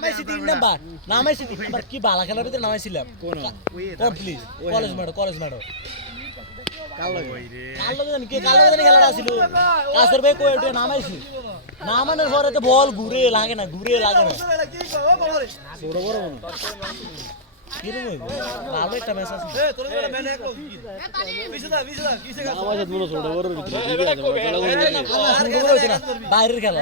নামাইছি 3 number নামাইছি 3 number কি বালা খেলার ভিতরে নামাইছিলাম কোন প্লিজ কলেজ মাঠে কালো জানি খেলাটা ছিল কাসের ভাই কই ওটা নামাইছি নামানোর পরে তো বল ঘুরে লাগে না ছোট বড় কিরম হইব ভালো একটা ম্যাচ আছে আমাদের মনে ছোট বড় বাইরের খেলা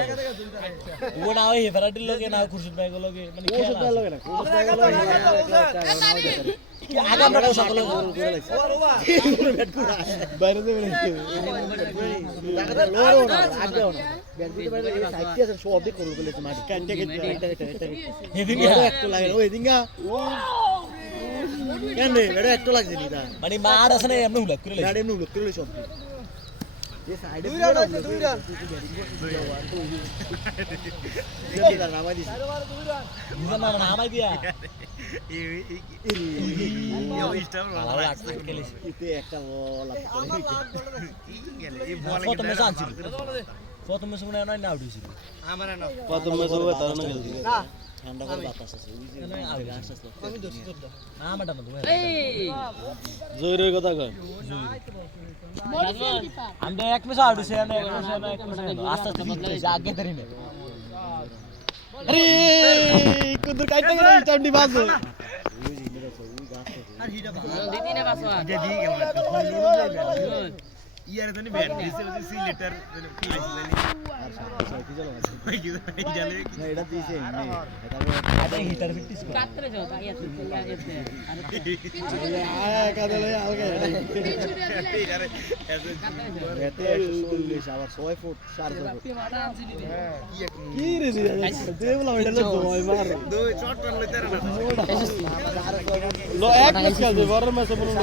ও না ওই ফেরাটির লগে না খুরশিদ ভাই লগে মানে খুরশিদ ভাই লগে না আগে আমরা সকল বাইরে দেবেন আগে না ব্যাট দিতে বাইরে সাইডে আছে সব দিক করে বলে মাটি কাটতে এদিন একটু লাগে ওই দিনগা কেন রে এটা একটু লাগছে নি দা মানে মার আছে না এমনি হুলক করে গাড়ি এমনি হুলক করে সব এই সাইডে দুই রান নামাই দিছি না নামাই দিয়া একটা বল প্রথম ম্যাচ আনছিল প্রথম ম্যাচ মনে হয় না আউট হয়েছিল প্রথম ম্যাচ হবে তার না খেলছিল ঠান্ডা করে বাতাস আছে ওই যে আমি ধরছি তো না আমাটা না জয়রের কথা কয় আমরা এক ম্যাচ আউট হইছে না এক ম্যাচ আস্তে আস্তে আগে ধরি না আরে কুদুর কাইটা গেল চান্ডি বাজো আর হিটা দিদি না বাসো যে দি গেল ইয়ার তো নি ব্যাট দিছে ওই সিলেটার আইছে জানি আর সাথে কি চলো ভাই কি জানে না এটা দিছে এমনি এটা আদা হিটার ফিটিস কাটরে যাও আইয়া তুই আগে আয় কাদলে আগে আরে এতে 140 আবার 6 ফুট 4 ফুট কি রে দেবলা এটা লো জয় মার দুই শট রান লইতে না লো এক মিস খেলছে বড় ম্যাচ বলুন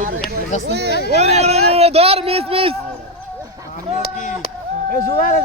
ওরে ধর মিস এ জুবাইরে